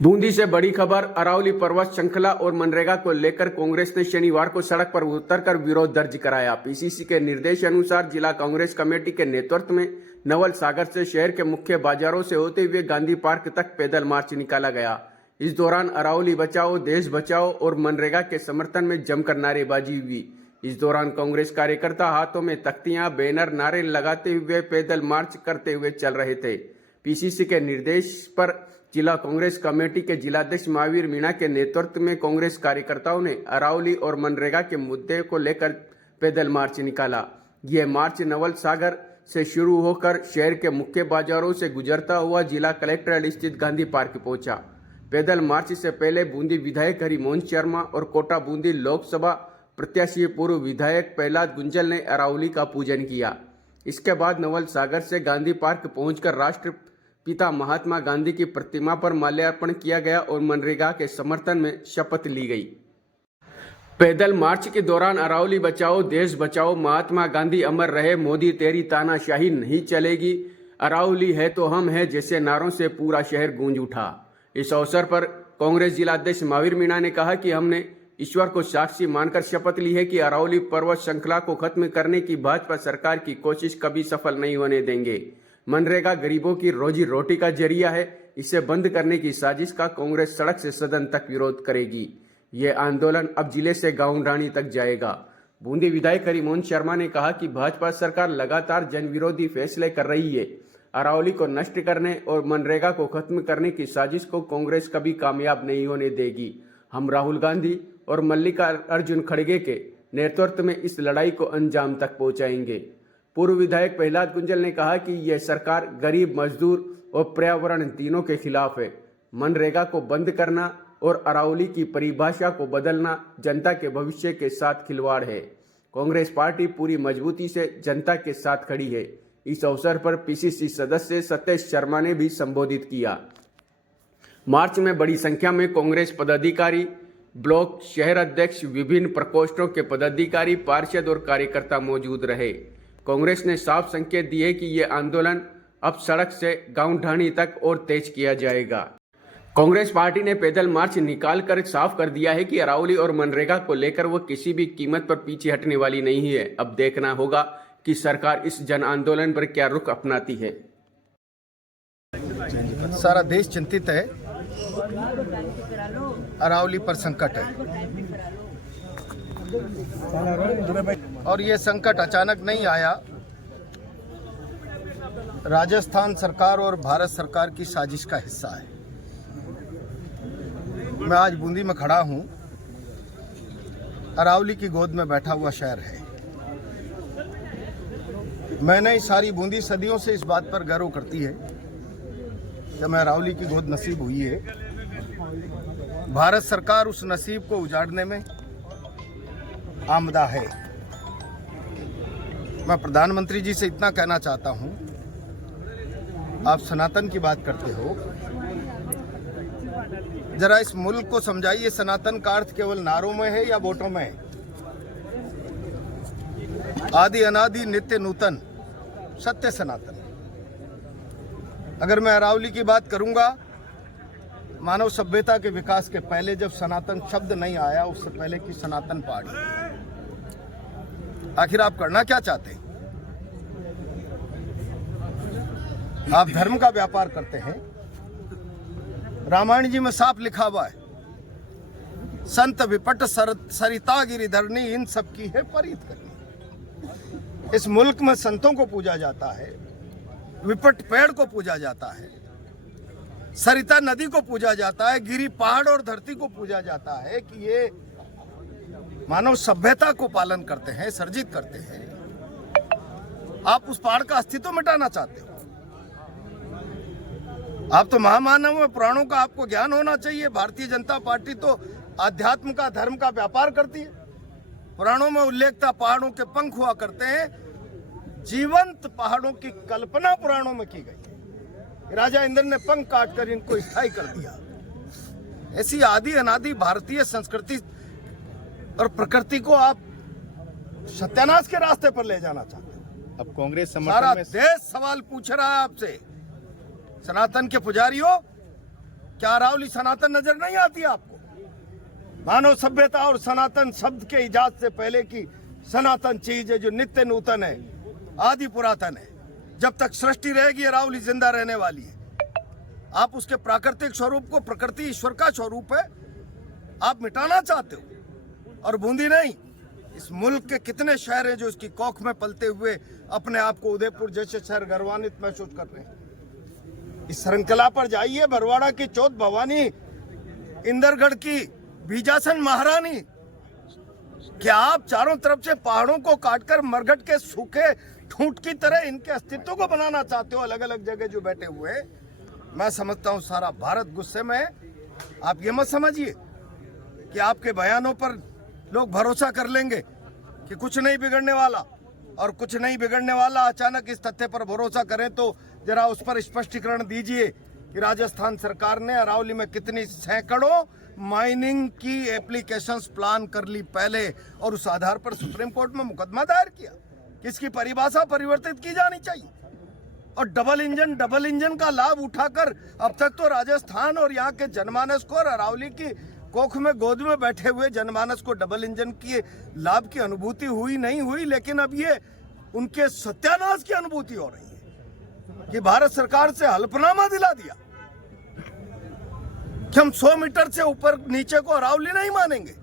बूंदी से बड़ी खबर। अरावली पर्वत श्रृंखला और मनरेगा को लेकर कांग्रेस ने शनिवार को सड़क पर उतरकर विरोध दर्ज कराया। पीसीसी के निर्देश अनुसार जिला कांग्रेस कमेटी के नेतृत्व में नवल सागर से शहर के मुख्य बाजारों से होते हुए गांधी पार्क तक पैदल मार्च निकाला गया। इस दौरान अरावली बचाओ, देश बचाओ और मनरेगा के समर्थन में जमकर नारेबाजी हुई। इस दौरान कांग्रेस कार्यकर्ता हाथों में तख्तियां, बैनर, नारे लगाते हुए पैदल मार्च करते हुए चल रहे थे। पीसीसी के निर्देश पर जिला कांग्रेस कमेटी के जिलाध्यक्ष महावीर मीणा के नेतृत्व में कांग्रेस कार्यकर्ताओं ने अरावली और मनरेगा के मुद्दे को लेकर पैदल मार्च निकाला। यह मार्च नवल सागर से शुरू होकर शहर के मुख्य बाजारों से गुजरता हुआ जिला कलेक्ट्रेट स्थित गांधी पार्क पहुंचा। पैदल मार्च से पहले बूंदी विधायक हरिमोहन शर्मा और कोटा बूंदी लोकसभा प्रत्याशी पूर्व विधायक प्रहलाद गुंजल ने अरावली का पूजन किया। इसके बाद नवल सागर से गांधी पार्क पहुंचकर राष्ट्रपिता महात्मा गांधी की प्रतिमा पर माल्यार्पण किया गया और मनरेगा के समर्थन में शपथ ली गई। पैदल मार्च के दौरान अरावली बचाओ, देश बचाओ, महात्मा गांधी अमर रहे, मोदी तेरी तानाशाही नहीं चलेगी, अरावली है तो हम हैं जैसे नारों से पूरा शहर गूंज उठा। इस अवसर पर कांग्रेस जिलाध्यक्ष महावीर मीणा ने कहा कि हमने ईश्वर को साक्षी मानकर शपथ ली है कि अरावली पर्वत श्रृंखला को खत्म करने की भाजपा सरकार की कोशिश कभी सफल नहीं होने देंगे। मनरेगा गरीबों की रोजी रोटी का जरिया है, इसे बंद करने की साजिश का कांग्रेस सड़क से सदन तक विरोध करेगी। ये आंदोलन अब जिले से गांव ढाणी तक जाएगा। बूंदी विधायक हरिमोहन शर्मा ने कहा कि भाजपा सरकार लगातार जन विरोधी फैसले कर रही है। अरावली को नष्ट करने और मनरेगा को खत्म करने की साजिश को कांग्रेस कभी कामयाब नहीं होने देगी। हम राहुल गांधी और मल्लिकार्जुन खड़गे के नेतृत्व में इस लड़ाई को अंजाम तक पहुंचाएंगे। पूर्व विधायक प्रहलाद गुंजल ने कहा कि यह सरकार गरीब, मजदूर और पर्यावरण तीनों के खिलाफ है। मनरेगा को बंद करना और अरावली की परिभाषा को बदलना जनता के भविष्य के साथ खिलवाड़ है। कांग्रेस पार्टी पूरी मजबूती से जनता के साथ खड़ी है। इस अवसर पर पीसीसी सदस्य सतेश शर्मा ने भी संबोधित किया। मार्च में बड़ी संख्या में कांग्रेस पदाधिकारी, ब्लॉक शहर अध्यक्ष, विभिन्न प्रकोष्ठों के पदाधिकारी, पार्षद और कार्यकर्ता मौजूद रहे। कांग्रेस ने साफ संकेत दिए कि यह आंदोलन अब सड़क से गांव ढाणी तक और तेज किया जाएगा। कांग्रेस पार्टी ने पैदल मार्च निकालकर साफ कर दिया है कि अरावली और मनरेगा को लेकर वह किसी भी कीमत पर पीछे हटने वाली नहीं है। अब देखना होगा कि सरकार इस जन आंदोलन पर क्या रुख अपनाती है। सारा देश चिंतित है, अरावली पर संकट है और ये संकट अचानक नहीं आया। राजस्थान सरकार और भारत सरकार की साजिश का हिस्सा है। मैं आज बूंदी में खड़ा हूं। अरावली की गोद में बैठा हुआ शहर है। मैंने इस सारी बूंदी सदियों से इस बात पर गर्व करती है कि मैं अरावली की गोद नसीब हुई है। भारत सरकार उस नसीब को उजाड़ने में आमदा है। मैं प्रधानमंत्री जी से इतना कहना चाहता हूं, आप सनातन की बात करते हो, जरा इस मुल्क को समझाइए, सनातन का अर्थ केवल नारों में है या वोटों में है? आदि अनादि नित्य नूतन सत्य सनातन। अगर मैं अरावली की बात करूंगा, मानव सभ्यता के विकास के पहले जब सनातन शब्द नहीं आया, उससे पहले की सनातन पहाड़ी। आखिर आप करना क्या चाहते हैं? आप धर्म का व्यापार करते हैं। रामायण जी में साफ लिखा हुआ है, संत विपट सरिता गिरिधरणी इन सबकी है परीत करनी। इस मुल्क में संतों को पूजा जाता है, विपट पेड़ को पूजा जाता है, सरिता नदी को पूजा जाता है, गिरी पहाड़ और धरती को पूजा जाता है कि ये मानव सभ्यता को पालन करते हैं, सर्जित करते हैं। आप उस पहाड़ का अस्तित्व मिटाना चाहते हो। आप तो महामानव में, पुराणों का आपको ज्ञान होना चाहिए। भारतीय जनता पार्टी तो आध्यात्म का, धर्म का व्यापार करती है। पुराणों में उल्लेख था, पहाड़ों के पंख हुआ करते हैं। जीवंत पहाड़ों की कल्पना पुराणों में की गई। राजा इंद्र ने पंख काटकर इनको स्थायी कर दिया। ऐसी आदि अनादि भारतीय संस्कृति और प्रकृति को आप सत्यानाश के रास्ते पर ले जाना चाहते हैं। अब कांग्रेस सारा समर्थन में देश सवाल पूछ रहा है आपसे, सनातन के पुजारियों, क्या अरावली सनातन नजर नहीं आती आपको? मानव सभ्यता और सनातन शब्द के इजाद से पहले की सनातन चीज है जो नित्य नूतन है, आदि पुरातन है। जब तक सृष्टि रहेगी अरावली जिंदा रहने वाली है। आप उसके प्राकृतिक स्वरूप को, प्रकृति ईश्वर का स्वरूप है, आप मिटाना चाहते हो। और बूंदी नहीं, इस मुल्क के कितने शहर हैं जो इसकी कोख में पलते हुए अपने आप को उदयपुर जैसे शहर गर्वान्वित महसूस कर रहे हैं। इस श्रृंखला पर जाइए, बरवाड़ा की चौथ भवानी, इंदरगढ़ की बीजासन महारानी। क्या आप चारों तरफ से पहाड़ों को काटकर मरघट के सूखे ठूंठ की तरह इनके अस्तित्व को बनाना चाहते हो? अलग अलग जगह जो बैठे हुए, मैं समझता हूं सारा भारत गुस्से में है। आप ये मत समझिए कि आपके बयानों पर लोग भरोसा कर लेंगे कि कुछ नहीं बिगड़ने वाला, और कुछ नहीं बिगड़ने वाला अचानक इस तथ्य पर भरोसा करें तो जरा उस पर स्पष्टीकरण दीजिए कि राजस्थान सरकार ने अरावली में कितनी सैकड़ों माइनिंग की एप्लीकेशंस प्लान कर ली पहले, और उस आधार पर सुप्रीम कोर्ट में मुकदमा दायर किया। किसकी परिभाषा परिवर्तित की जानी चाहिए। और डबल इंजन का लाभ उठाकर अब तक तो राजस्थान और यहाँ के जनमानस को और अरावली की कोख में गोद में बैठे हुए जनमानस को डबल इंजन की लाभ की अनुभूति हुई नहीं हुई, लेकिन अब ये उनके सत्यानाश की अनुभूति हो रही है कि भारत सरकार से हल्फनामा दिला दिया कि हम 100 मीटर से ऊपर नीचे को अरावली नहीं मानेंगे।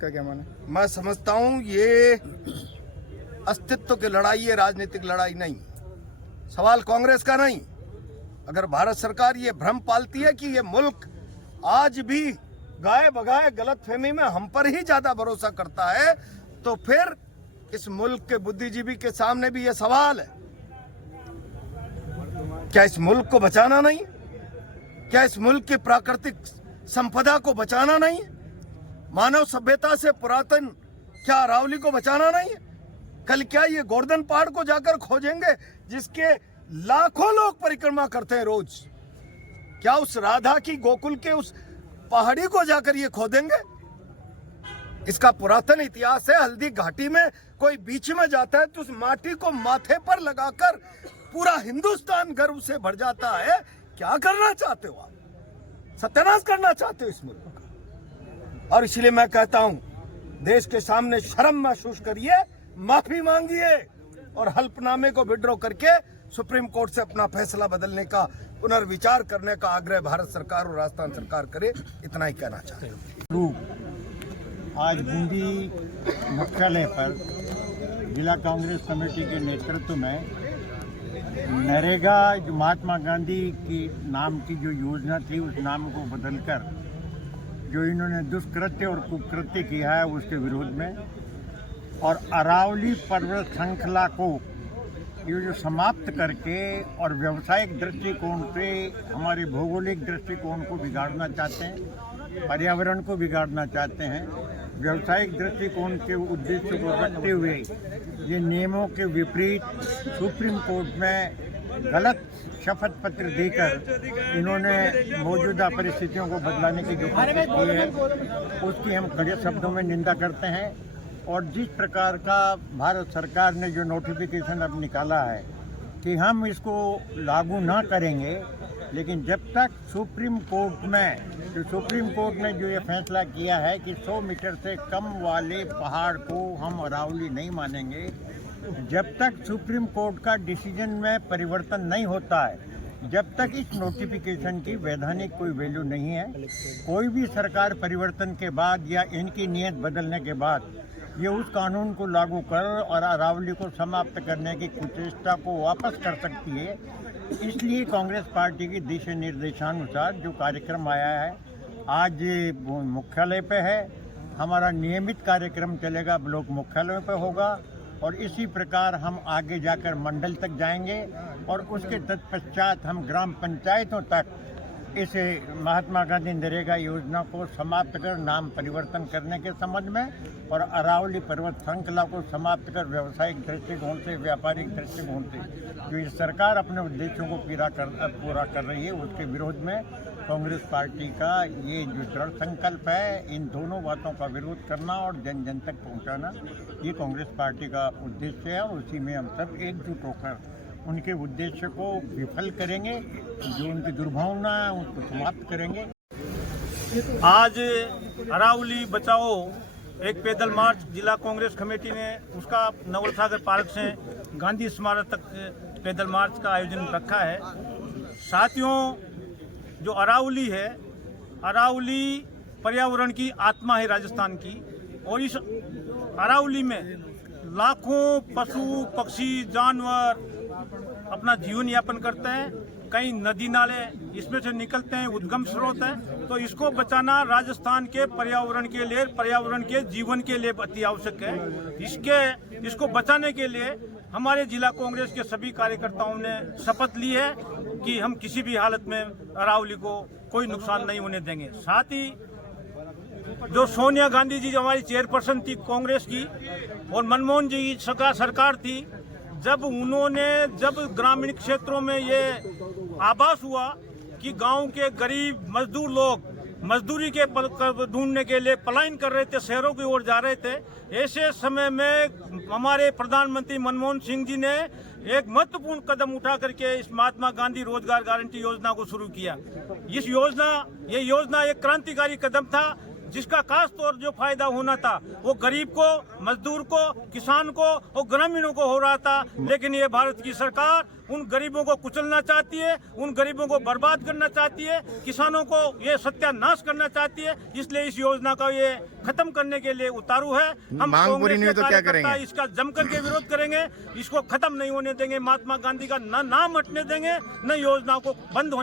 क्या माने? मैं समझता हूं ये अस्तित्व की लड़ाई है, राजनीतिक लड़ाई नहीं। सवाल कांग्रेस का नहीं। अगर भारत सरकार ये भ्रम पालती है कि ये मुल्क आज भी गाए बगाए गलतफहमी में हम पर ही ज्यादा भरोसा करता है, तो फिर इस मुल्क के बुद्धिजीवी के सामने भी ये सवाल है, क्या इस मुल्क को बचाना नहीं? क्या इस मुल्क की प्राकृतिक संपदा को बचाना नहीं? मानव सभ्यता से पुरातन क्या अरावली को बचाना नहीं? कल क्या ये गोवर्धन पहाड़ को जाकर खोजेंगे जिसके लाखों लोग परिक्रमा करते हैं रोज? क्या उस राधा की गोकुल के उस पहाड़ी को जाकर ये खोदेंगे? इसका पुरातन इतिहास है। हल्दी घाटी में कोई बीच में जाता है तो उस माटी को माथे पर लगाकर पूरा हिंदुस्तान गर्व से भर जाता है। क्या करना चाहते हो आप? सत्यानाश करना चाहते हो इस मुल्क का। और इसलिए मैं कहता हूं, देश के सामने शर्म महसूस करिए, माफी मांगिए और हल्फनामे को विड्रॉ करके सुप्रीम कोर्ट से अपना फैसला बदलने का, पुनर्विचार करने का आग्रह भारत सरकार और राजस्थान सरकार करे। इतना ही कहना चाहते हैं। आज बूंदी मुख्यालय पर जिला कांग्रेस कमेटी के नेतृत्व में नरेगा, जो महात्मा गांधी की नाम की जो योजना थी, उस नाम को बदलकर जो इन्होंने दुष्कृत्य और कुकृत्य किया है उसके विरोध में, और अरावली पर्वत श्रृंखला को ये जो समाप्त करके और व्यावसायिक दृष्टिकोण से हमारे भौगोलिक दृष्टिकोण को बिगाड़ना चाहते हैं, पर्यावरण को बिगाड़ना चाहते हैं, व्यावसायिक दृष्टिकोण के उद्देश्य को रखते हुए ये नियमों के विपरीत सुप्रीम कोर्ट में गलत शपथ पत्र देकर इन्होंने मौजूदा परिस्थितियों को बदलाने की जो कोशिश की है उसकी हम कड़े शब्दों में निंदा करते हैं। और जिस प्रकार का भारत सरकार ने जो नोटिफिकेशन अब निकाला है कि हम इसको लागू ना करेंगे, लेकिन जब तक सुप्रीम कोर्ट ने जो ये फैसला किया है कि 100 मीटर से कम वाले पहाड़ को हम अरावली नहीं मानेंगे, जब तक सुप्रीम कोर्ट का डिसीजन में परिवर्तन नहीं होता है, जब तक इस नोटिफिकेशन की वैधानिक कोई वैल्यू नहीं है। कोई भी सरकार परिवर्तन के बाद या इनकी नीयत बदलने के बाद ये उस कानून को लागू कर और अरावली को समाप्त करने की कुचेष्टा को वापस कर सकती है। इसलिए कांग्रेस पार्टी की दिशा निर्देशानुसार जो कार्यक्रम आया है, आज मुख्यालय पे है, हमारा नियमित कार्यक्रम चलेगा, ब्लॉक मुख्यालय पे होगा, और इसी प्रकार हम आगे जाकर मंडल तक जाएंगे और उसके तत्पश्चात हम ग्राम पंचायतों तक इस महात्मा गांधी नरेगा योजना को समाप्त कर नाम परिवर्तन करने के संबंध में और अरावली पर्वत श्रृंखला को समाप्त कर व्यवसायिक दृष्टिकोण से, व्यापारिक दृष्टिकोण से जो इस सरकार अपने उद्देश्यों को पूरा कर रही है उसके विरोध में कांग्रेस पार्टी का ये जो दृढ़ संकल्प है, इन दोनों बातों का विरोध करना और जन जन तक पहुँचाना, ये कांग्रेस पार्टी का उद्देश्य है। और उसी में हम सब एकजुट होकर उनके उद्देश्य को विफल करेंगे, जो उनकी दुर्भावना है उसको समाप्त करेंगे। आज अरावली बचाओ एक पैदल मार्च जिला कांग्रेस कमेटी ने उसका नवल सागर पार्क से गांधी स्मारक तक पैदल मार्च का आयोजन रखा है। साथियों, जो अरावली है, अरावली पर्यावरण की आत्मा है राजस्थान की, और इस अरावली में लाखों पशु पक्षी जानवर अपना जीवन यापन करते हैं। कई नदी नाले इसमें से निकलते हैं, उद्गम स्रोत है। तो इसको बचाना राजस्थान के पर्यावरण के लिए, पर्यावरण के जीवन के लिए अति आवश्यक है। इसको बचाने के लिए हमारे जिला कांग्रेस के सभी कार्यकर्ताओं ने शपथ ली है कि हम किसी भी हालत में अरावली को कोई नुकसान नहीं होने देंगे। साथ ही जो सोनिया गांधी जी जो हमारी चेयरपर्सन थी कांग्रेस की, और मनमोहन जी की सरकार थी, जब ग्रामीण क्षेत्रों में ये आभास हुआ कि गांव के गरीब मजदूर लोग मजदूरी के ढूंढने के लिए पलायन कर रहे थे, शहरों की ओर जा रहे थे, ऐसे समय में हमारे प्रधानमंत्री मनमोहन सिंह जी ने एक महत्वपूर्ण कदम उठा करके इस महात्मा गांधी रोजगार गारंटी योजना को शुरू किया। ये योजना एक क्रांतिकारी कदम था, जिसका खास तौर जो फायदा होना था वो गरीब को, मजदूर को, किसान को और ग्रामीणों को हो रहा था। लेकिन ये भारत की सरकार उन गरीबों को कुचलना चाहती है, उन गरीबों को बर्बाद करना चाहती है, किसानों को ये सत्यानाश करना चाहती है। इसलिए इस योजना का ये खत्म करने के लिए उतारू है। हम मांग पूरी नहीं हो तो क्या करेंगे? इसका जमकर के विरोध करेंगे, इसको खत्म नहीं होने देंगे। महात्मा गांधी का न नाम हटने देंगे, न योजना को बंद होने